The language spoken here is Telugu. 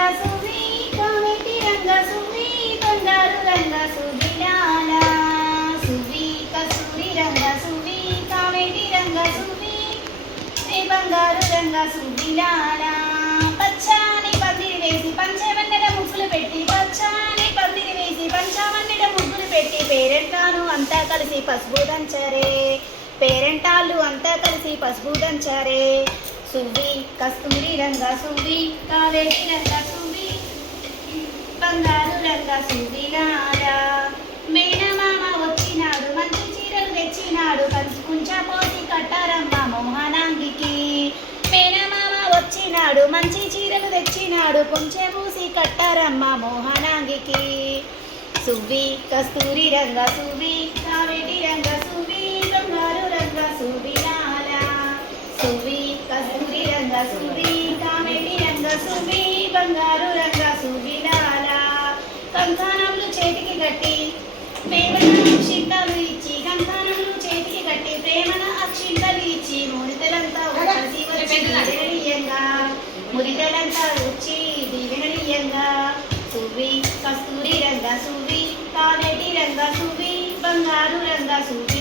రంగ సువి కామెటి రంగ సువి బంగారు రంగ సువిలాల సువి కస్తూరి రంగ సువి కామెటి రంగ సువి బంగారు రంగ సువిలాల పచ్చాని పందిరి వేసి పంచవన్నెల ముగ్గులు పెట్టి పచ్చాని పందిరి వేసి పంచవన్నెల ముగ్గులు పెట్టి పేరెంటాను అంతా కలిసి పసుపు దంచరే పేరెంటాళ్ళు అంతా కలిసి పసుపు దంచరే సువి కస్తూరి రంగ సువి కావేటి రంగ సువి బంగారు రంగ సువిలాల మేనమామ వచ్చినాడు మంచి చీరలు తెచ్చినాడు కుంచా పోసి కట్టారమ్మ మోహనాంగికి మేనమామ వచ్చినాడు మంచి చీరలు తెచ్చినాడు కొంచెం పూసి కట్టారమ్మ మోహనాంగికి సువి కస్తూరి రంగ సువి కావేటి రంగ సువి బంగారు రంగ సువిలాల సువి కస్తూరి రంగ సువి కావేటి రంగ సువి బంగారు రంగ సువిలాల కంకణములు చేతికి కట్టి ప్రేమన అక్షింతలు ఇచ్చి కంకణములు చేతికి కట్టి ప్రేమన అక్షింతలు ఇచ్చి మురితలంతా కలిసి వచ్చి దీవెనీయంగా మురితలంతా వచ్చి దీవెనీయంగా సువి కస్తూరి రంగ సువి కావేటి రంగ సువి బంగారు రంగ సువి